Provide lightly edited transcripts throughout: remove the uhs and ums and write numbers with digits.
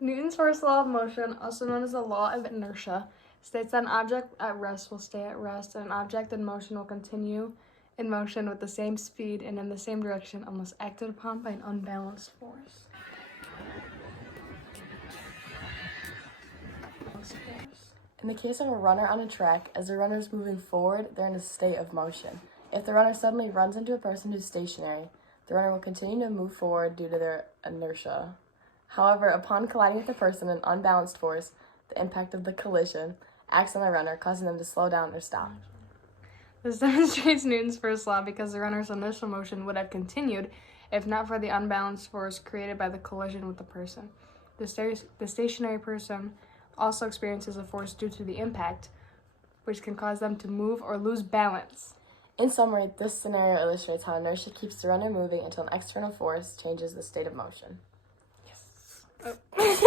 Newton's first law of motion, also known as the law of inertia, states that an object at rest will stay at rest, and an object in motion will continue in motion with the same speed and in the same direction unless acted upon by an unbalanced force. In the case of a runner on a track, as the runner is moving forward, they're in a state of motion. If the runner suddenly runs into a person who's stationary, the runner will continue to move forward due to their inertia. However, upon colliding with the person in unbalanced force, the impact of the collision acts on the runner, causing them to slow down or stop. This demonstrates Newton's first law because the runner's initial motion would have continued if not for the unbalanced force created by the collision with the person. The stationary person also experiences a force due to the impact, which can cause them to move or lose balance. In summary, this scenario illustrates how inertia keeps the runner moving until an external force changes the state of motion. Yes. Oh.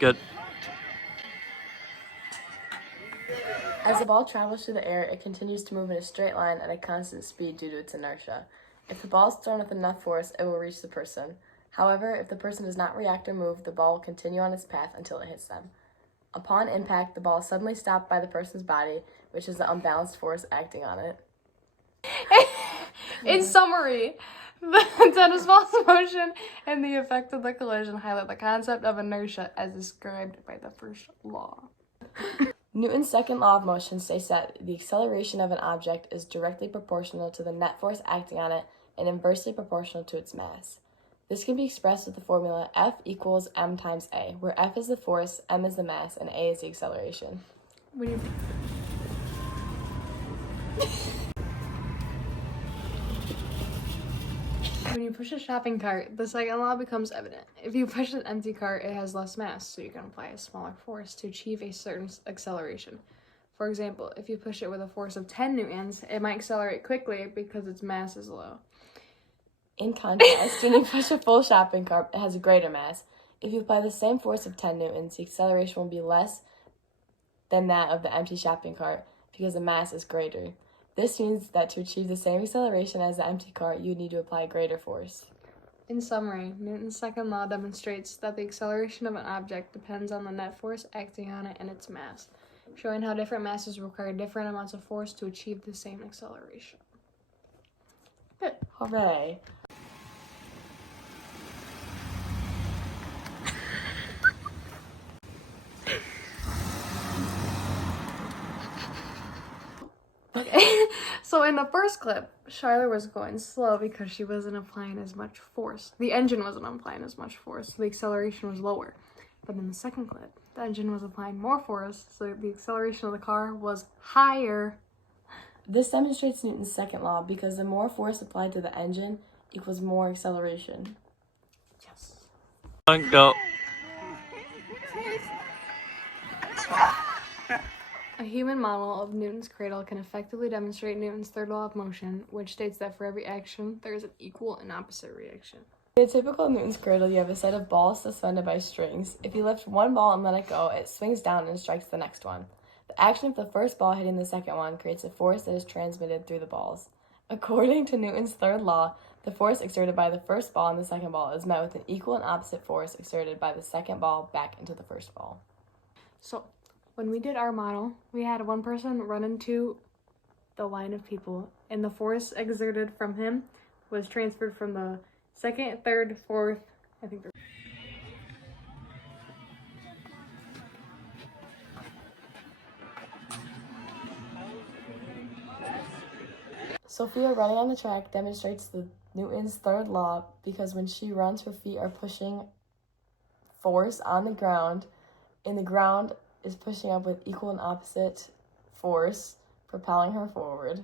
Good. As the ball travels through the air, it continues to move in a straight line at a constant speed due to its inertia. If the ball is thrown with enough force, it will reach the person. However, if the person does not react or move, the ball will continue on its path until it hits them. Upon impact, the ball is suddenly stopped by the person's body, which is the unbalanced force acting on it. In summary, the tennis ball's motion and the effect of the collision highlight the concept of inertia as described by the first law. Newton's second law of motion states that the acceleration of an object is directly proportional to the net force acting on it and inversely proportional to its mass. This can be expressed with the formula F equals m times a, where F is the force, m is the mass, and a is the acceleration. When you push a shopping cart, the second law becomes evident. If you push an empty cart, it has less mass, so you can apply a smaller force to achieve a certain acceleration. For example, if you push it with a force of 10 newtons, it might accelerate quickly because its mass is low. In contrast, when you push a full shopping cart, it has a greater mass. If you apply the same force of 10 newtons, the acceleration will be less than that of the empty shopping cart because the mass is greater. This means that to achieve the same acceleration as the empty cart, you would need to apply greater force. In summary, Newton's second law demonstrates that the acceleration of an object depends on the net force acting on it and its mass, showing how different masses require different amounts of force to achieve the same acceleration. Good. Hooray! Okay, so in the first clip, Charlotte was going slow because she wasn't applying as much force. The engine wasn't applying as much force, so the acceleration was lower. But in the second clip, the engine was applying more force, so the acceleration of the car was higher. This demonstrates Newton's second law because the more force applied to the engine equals more acceleration. Yes. Go. A human model of Newton's cradle can effectively demonstrate Newton's third law of motion, which states that for every action, there is an equal and opposite reaction. In a typical Newton's cradle, you have a set of balls suspended by strings. If you lift one ball and let it go, it swings down and strikes the next one. The action of the first ball hitting the second one creates a force that is transmitted through the balls. According to Newton's third law, the force exerted by the first ball and the second ball is met with an equal and opposite force exerted by the second ball back into the first ball. So, when we did our model, we had one person run into the line of people, and the force exerted from him was transferred from the second, third, fourth, I think. Sophia running on the track demonstrates the Newton's third law because when she runs, her feet are pushing force on the ground, and the ground is pushing up with equal and opposite force, propelling her forward.